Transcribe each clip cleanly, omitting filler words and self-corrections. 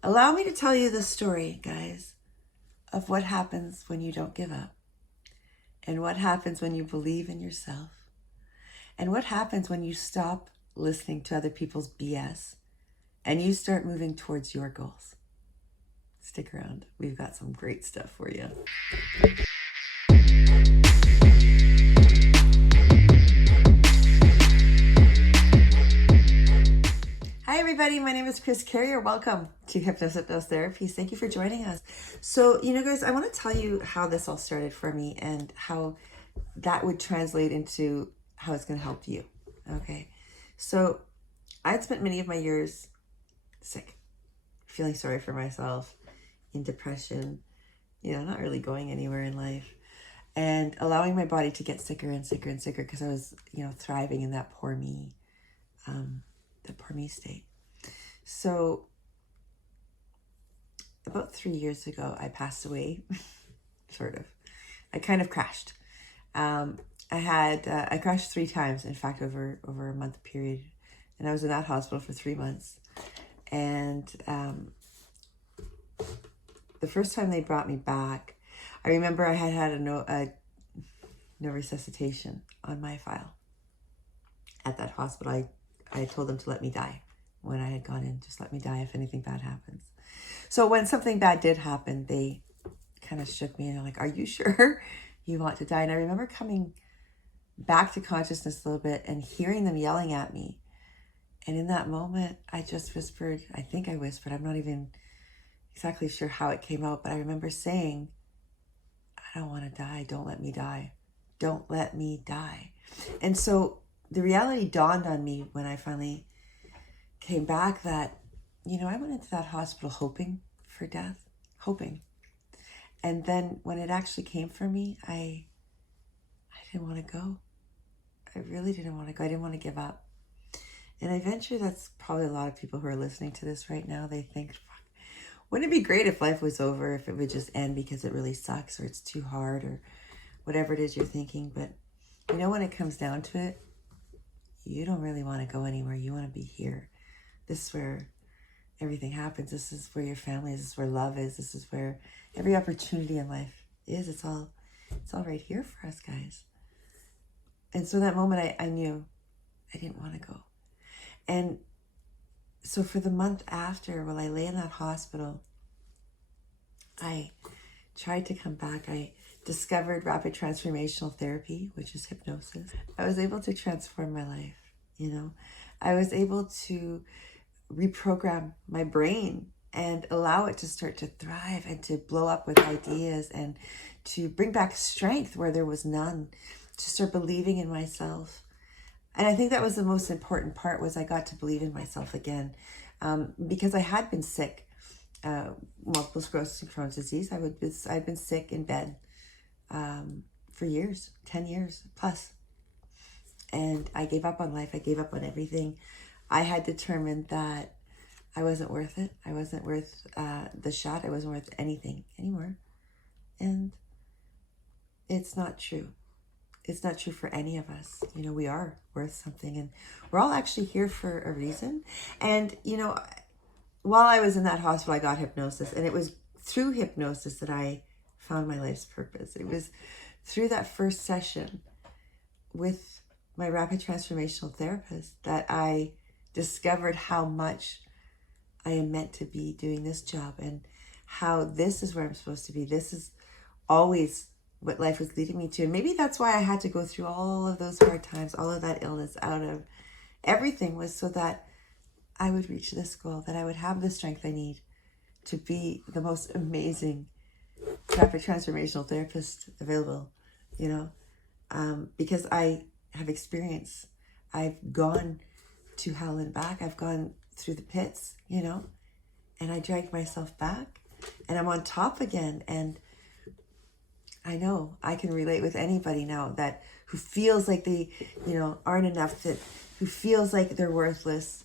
Allow me to tell you the story, guys, of what happens when you don't give up, and what happens when you believe in yourself, and what happens when you stop listening to other people's BS and you start moving towards your goals. Stick around. We've got some great stuff for you. Hi, everybody. My name is Chris Carrier. Welcome to Hypnosis Therapies. Thank you for joining us. So, guys, I want to tell you how this all started for me and how that would translate into how it's going to help you. Okay. So, I had spent many of my years sick, feeling sorry for myself, in depression, not really going anywhere in life, and allowing my body to get sicker and sicker and sicker because I was, thriving in that poor me state. So about 3 years ago, I passed away, sort of. I kind of crashed. I crashed 3 times, in fact, over a month period, and I was in that hospital for 3 months. And the first time they brought me back, I remember I had a no resuscitation on my file at that hospital. I told them to let me die when I had gone in. Just let me die if anything bad happens. So when something bad did happen, they kind of shook me and they're like, "Are you sure you want to die?" And I remember coming back to consciousness a little bit and hearing them yelling at me. And in that moment, I just whispered, I think I whispered, I'm not even exactly sure how it came out, but I remember saying, "I don't want to die. Don't let me die. Don't let me die." And so the reality dawned on me when I finally came back that, I went into that hospital hoping for death, hoping. And then when it actually came for me, I didn't want to go. I really didn't want to go. I didn't want to give up. And I venture that's probably a lot of people who are listening to this right now. They think, fuck, wouldn't it be great if life was over, if it would just end because it really sucks or it's too hard or whatever it is you're thinking. But when it comes down to it, you don't really want to go anywhere. You want to be here. This is where everything happens. This is where your family is. This is where love is. This is where every opportunity in life is. It's all right here for us, guys. And so that moment I knew I didn't want to go. And so for the month after, while I lay in that hospital, I tried to come back. I discovered rapid transformational therapy, which is hypnosis. I was able to transform my life, I was able to reprogram my brain and allow it to start to thrive and to blow up with ideas and to bring back strength where there was none, to start believing in myself. And I think that was the most important part, was I got to believe in myself again, because I had been sick, multiple sclerosis and Crohn's disease. I'd been sick in bed for years, 10 years plus. And I gave up on life. I gave up on everything. I had determined that I wasn't worth it. I wasn't worth the shot. I wasn't worth anything anymore. And it's not true. It's not true for any of us. We are worth something, and we're all actually here for a reason. And, while I was in that hospital, I got hypnosis, and it was through hypnosis that I found my life's purpose. It was through that first session with my rapid transformational therapist that I discovered how much I am meant to be doing this job, and how this is where I'm supposed to be. This is always what life was leading me to. And maybe that's why I had to go through all of those hard times, all of that illness, out of everything, was so that I would reach this goal, that I would have the strength I need to be the most amazing rapid transformational therapist available, because I have experience. I've gone to hell and back. I've gone through the pits, and I dragged myself back, and I'm on top again. And I know I can relate with anybody now who feels like they, aren't enough, who feels like they're worthless.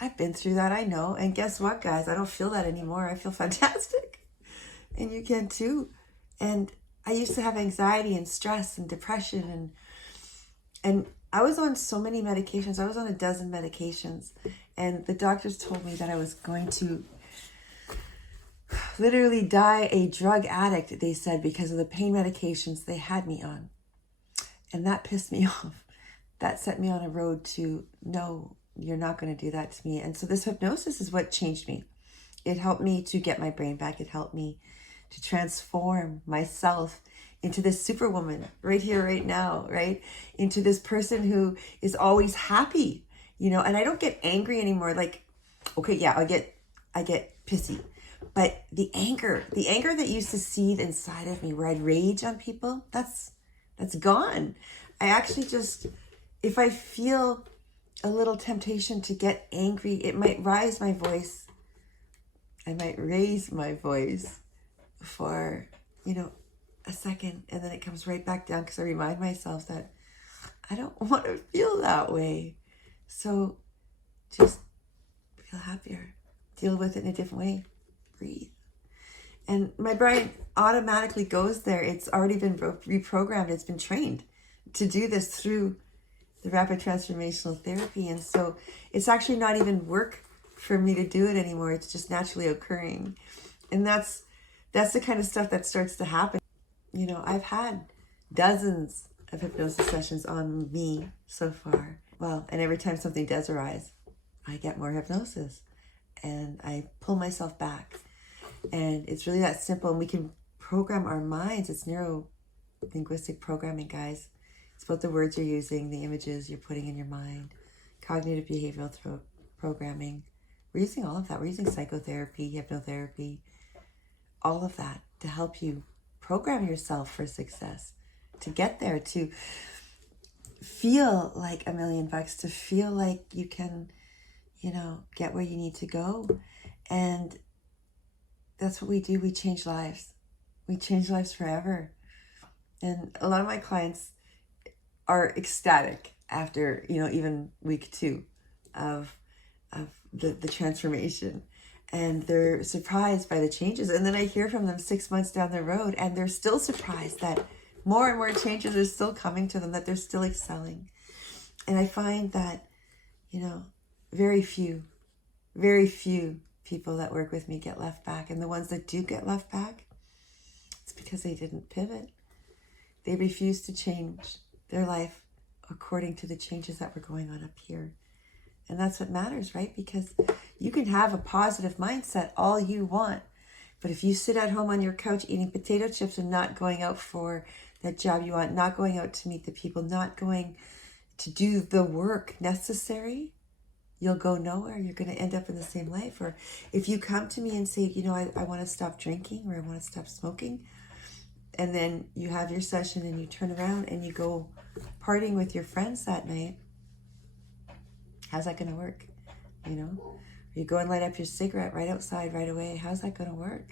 I've been through that, I know. And guess what, guys? I don't feel that anymore. I feel fantastic. And you can too. And I used to have anxiety and stress and depression, and I was on so many medications. I was on a dozen medications, and the doctors told me that I was going to literally die a drug addict, they said, because of the pain medications they had me on. And that pissed me off. That set me on a road to, no, you're not going to do that to me. And so this hypnosis is what changed me. It helped me to get my brain back. It helped me to transform myself into this superwoman right here, right now, right? Into this person who is always happy, you know, and I don't get angry anymore. Like, okay, yeah, I get pissy, but the anger that used to seethe inside of me where I'd rage on people, that's gone. I actually just, if I feel a little temptation to get angry, it might raise my voice. I might raise my voice for, you know, a second, and then it comes right back down because I remind myself that I don't want to feel that way. So just feel happier. Deal with it in a different way. Breathe. And my brain automatically goes there. It's already been reprogrammed. It's been trained to do this through the rapid transformational therapy. And so it's actually not even work for me to do it anymore. It's just naturally occurring. And that's the kind of stuff that starts to happen. You know, I've had dozens of hypnosis sessions on me so far. Well, and every time something does arise, I get more hypnosis and I pull myself back. And it's really that simple. And we can program our minds. It's neuro-linguistic programming, guys. It's about the words you're using, the images you're putting in your mind, cognitive behavioral programming. We're using all of that. We're using psychotherapy, hypnotherapy, all of that to help you program yourself for success, to get there, to feel like $1 million, to feel like you can, you know, get where you need to go. And that's what we do. We change lives. We change lives forever. And a lot of my clients are ecstatic after, you know, even week 2 of the transformation. And they're surprised by the changes. And then I hear from them 6 months down the road, and they're still surprised that more and more changes are still coming to them, that they're still excelling. And I find that, you know, very few people that work with me get left back. And the ones that do get left back, it's because they didn't pivot. They refused to change their life according to the changes that were going on up here. And that's what matters, right? Because you can have a positive mindset all you want, but if you sit at home on your couch eating potato chips and not going out for that job you want, not going out to meet the people, not going to do the work necessary, you'll go nowhere. You're going to end up in the same life. Or if you come to me and say, you know, I want to stop drinking, or I want to stop smoking, and then you have your session and you turn around and you go partying with your friends that night, how's that going to work? You know, you go and light up your cigarette right outside right away. How's that going to work?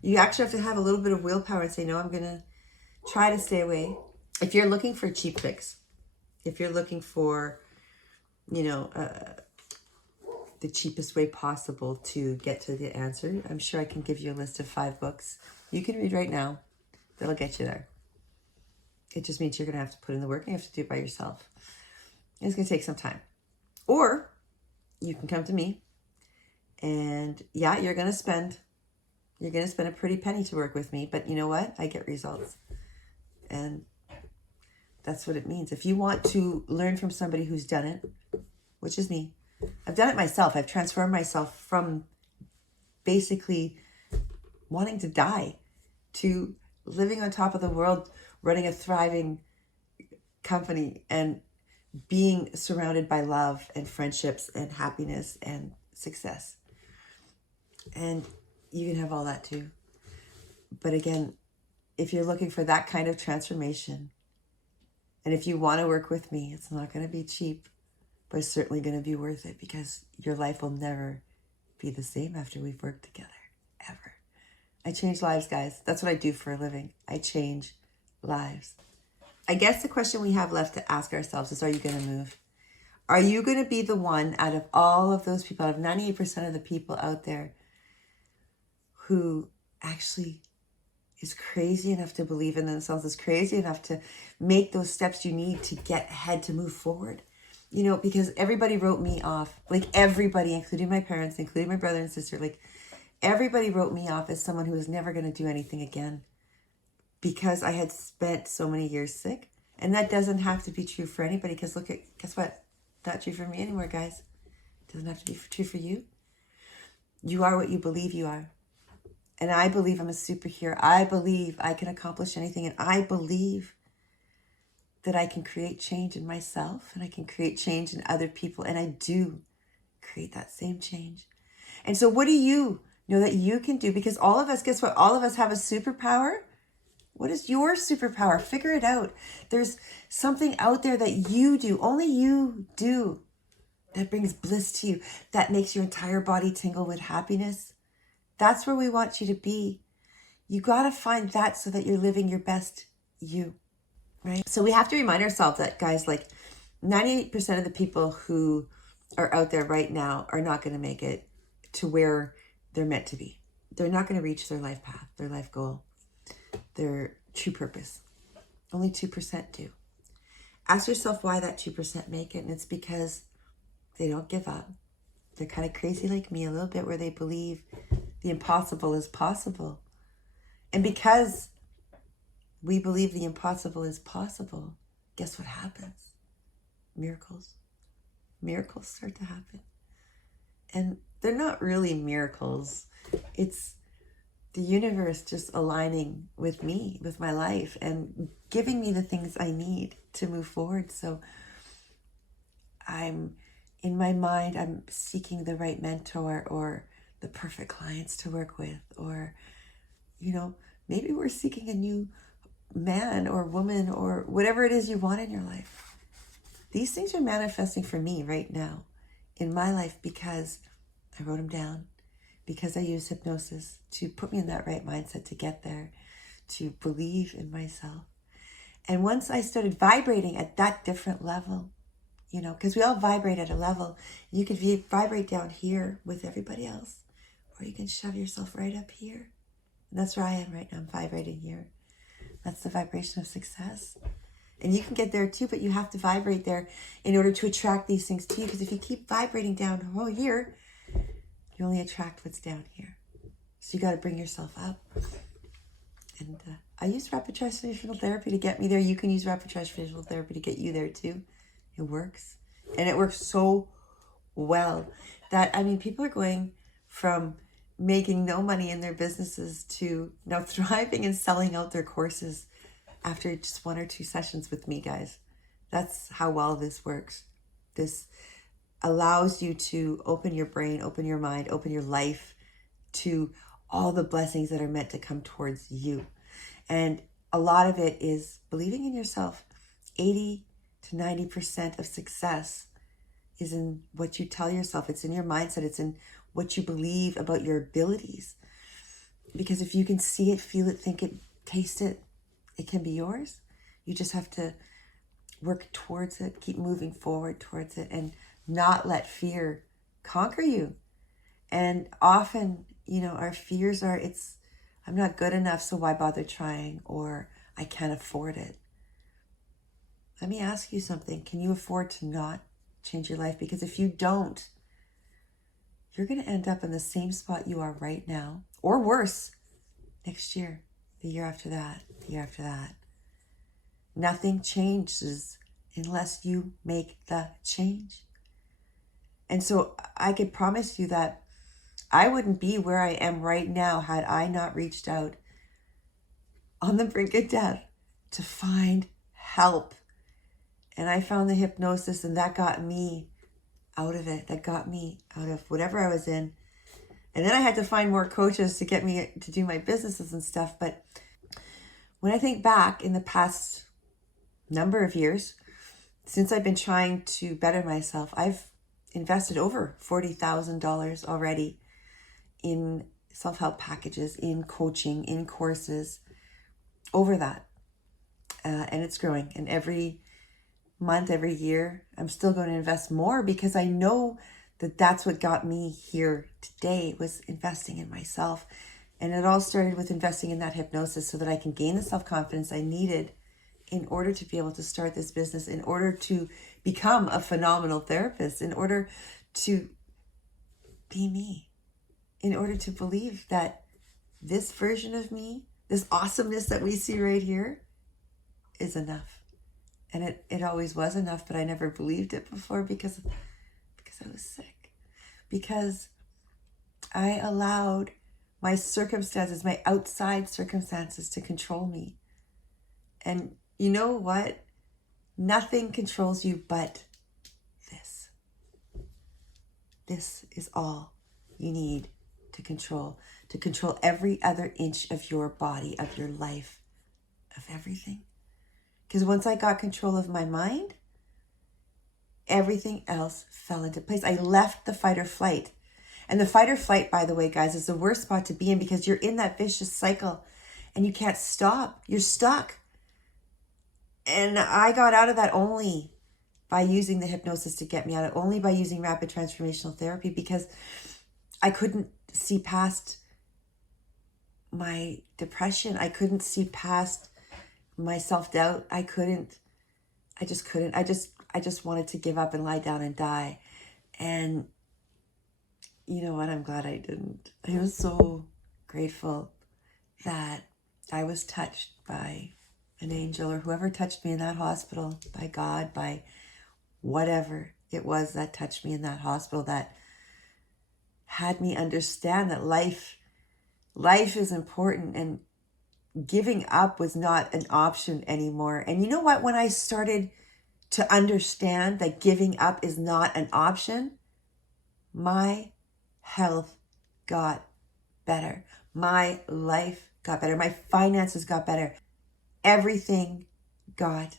You actually have to have a little bit of willpower and say, no, I'm going to try to stay away. If you're looking for a cheap fix, if you're looking for, you know, the cheapest way possible to get to the answer, I'm sure I can give you a list of 5 books you can read right now that'll get you there. It just means you're going to have to put in the work and you have to do it by yourself. And it's going to take some time. Or you can come to me and yeah, you're going to spend a pretty penny to work with me, but you know what? I get results. And that's what it means. If you want to learn from somebody who's done it, which is me, I've done it myself. I've transformed myself from basically wanting to die to living on top of the world, running a thriving company and being surrounded by love and friendships and happiness and success. And you can have all that too. But again, if you're looking for that kind of transformation, and if you want to work with me, it's not going to be cheap, but it's certainly going to be worth it, because your life will never be the same after we've worked together, ever. I change lives, guys. That's what I do for a living. I change lives. I guess the question we have left to ask ourselves is, are you going to move? Are you going to be the one out of all of those people, out of 98% of the people out there, who actually is crazy enough to believe in themselves, is crazy enough to make those steps you need to get ahead, to move forward? You know, because everybody wrote me off, like everybody, including my parents, including my brother and sister, like everybody wrote me off as someone who was never going to do anything again because I had spent so many years sick. And that doesn't have to be true for anybody, because guess what? Not true for me anymore, guys. It doesn't have to be true for you. You are what you believe you are. And I believe I'm a superhero. I believe I can accomplish anything. And I believe that I can create change in myself and I can create change in other people. And I do create that same change. And so what do you know that you can do? Because all of us, guess what? All of us have a superpower. What is your superpower? Figure it out. There's something out there that you do, only you do, that brings bliss to you, that makes your entire body tingle with happiness. That's where we want you to be. You got to find that so that you're living your best you, right? So we have to remind ourselves that, guys, like 98% of the people who are out there right now are not going to make it to where they're meant to be. They're not going to reach their life path, their life goal, their true purpose. Only 2% do. Ask yourself why that 2% make it, and it's because they don't give up. They're kind of crazy like me a little bit, where they believe the impossible is possible. And because we believe the impossible is possible, guess what happens? Miracles. Miracles start to happen. And they're not really miracles. It's the universe just aligning with me, with my life, and giving me the things I need to move forward. So in my mind, I'm seeking the right mentor or the perfect clients to work with, or, maybe we're seeking a new man or woman or whatever it is you want in your life. These things are manifesting for me right now in my life because I wrote them down, because I use hypnosis to put me in that right mindset to get there, to believe in myself. And once I started vibrating at that different level, because we all vibrate at a level. You could vibrate down here with everybody else, or you can shove yourself right up here. And that's where I am right now. I'm vibrating here. That's the vibration of success. And you can get there too, but you have to vibrate there in order to attract these things to you. Because if you keep vibrating down here, you only attract what's down here. So you got to bring yourself up. And I use rapid transformational therapy to get me there. You can use rapid transformational therapy to get you there too. It works. And it works so well that, people are going from making no money in their businesses to now thriving and selling out their courses after just 1 or 2 sessions with me, guys. That's how well this works. This allows you to open your brain, open your mind, open your life to all the blessings that are meant to come towards you. And a lot of it is believing in yourself. 80 to 90% of success is in what you tell yourself. It's in your mindset. It's in what you believe about your abilities. Because if you can see it, feel it, think it, taste it, it can be yours. You just have to work towards it, keep moving forward towards it, and not let fear conquer you. And often, our fears are, I'm not good enough, so why bother trying? Or I can't afford it. Let me ask you something. Can you afford to not change your life? Because if you don't, you're going to end up in the same spot you are right now, or worse, next year, the year after that, the year after that. Nothing changes unless you make the change. And so I could promise you that I wouldn't be where I am right now had I not reached out on the brink of death to find help. And I found the hypnosis, and that got me out of it. That got me out of whatever I was in. And then I had to find more coaches to get me to do my businesses and stuff. But when I think back in the past number of years, since I've been trying to better myself, I've invested over $40,000 already in self-help packages, in coaching, in courses, over that. And it's growing. And every month, every year, I'm still going to invest more, because I know that that's what got me here today, was investing in myself. And it all started with investing in that hypnosis so that I can gain the self-confidence I needed in order to be able to start this business, in order to become a phenomenal therapist, in order to be me, in order to believe that this version of me, this awesomeness that we see right here, is enough. And it always was enough, but I never believed it before because I was sick. Because I allowed my circumstances, my outside circumstances, to control me. And you know what? Nothing controls you but this. This is all you need to control every other inch of your body, of your life, of everything. Because once I got control of my mind, everything else fell into place. I left the fight or flight. And the fight or flight, by the way, guys, is the worst spot to be in because you're in that vicious cycle and you can't stop. You're stuck. And I got out of that only by using the hypnosis to get me out of it, only by using rapid transformational therapy, because I couldn't see past my depression. I couldn't see past my self-doubt. I just couldn't. I just wanted to give up and lie down and die. And you know what? I'm glad I didn't. I was so grateful that I was touched by an angel or whoever touched me in that hospital, by God, by whatever it was that touched me in that hospital, that had me understand that life is important and giving up was not an option anymore. And you know what? When I started to understand that giving up is not an option, my health got better. My life got better. My finances got better. Everything got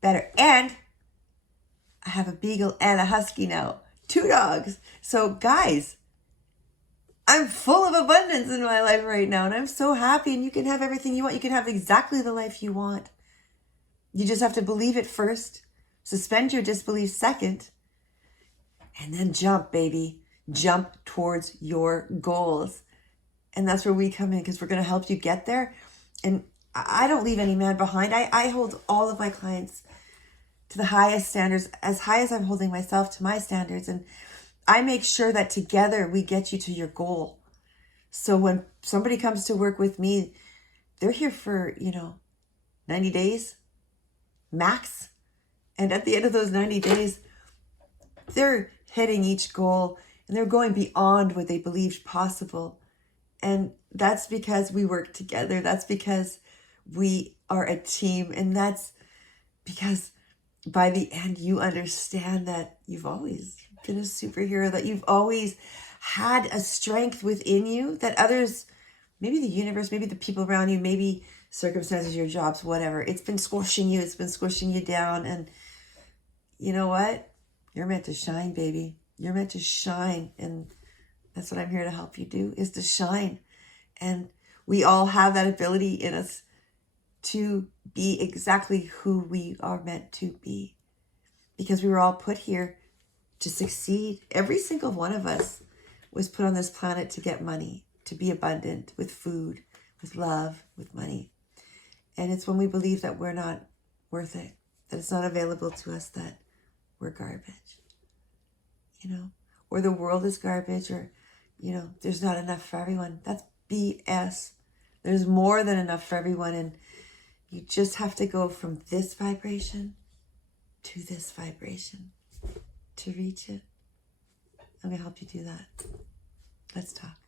better. And I have a beagle and a husky now. 2 dogs. So guys, I'm full of abundance in my life right now, and I'm so happy. And you can have everything you want. You can have exactly the life you want. You just have to believe it first, suspend your disbelief second, and then jump, baby. Jump towards your goals. And that's where we come in, because we're going to help you get there. And I don't leave any man behind. I hold all of my clients to the highest standards, as high as I'm holding myself to my standards. And I make sure that together we get you to your goal. So when somebody comes to work with me, they're here for, 90 days max. And at the end of those 90 days, they're hitting each goal and they're going beyond what they believed possible. And that's because we work together. That's because we are a team. And that's because by the end, you understand that you've always been a superhero, that you've always had a strength within you that others, maybe the universe, maybe the people around you, maybe circumstances, your jobs, whatever, it's been squishing you. It's been squishing you down. And you know what? You're meant to shine, baby. You're meant to shine. And that's what I'm here to help you do, is to shine. And we all have that ability in us to be exactly who we are meant to be, because we were all put here to succeed. Every single one of us was put on this planet to get money, to be abundant with food, with love, with money. And it's when we believe that we're not worth it, that it's not available to us, that we're garbage, or the world is garbage, or, there's not enough for everyone. That's BS. There's more than enough for everyone. And you just have to go from this vibration to this vibration to reach it. I'm going to help you do that. Let's talk.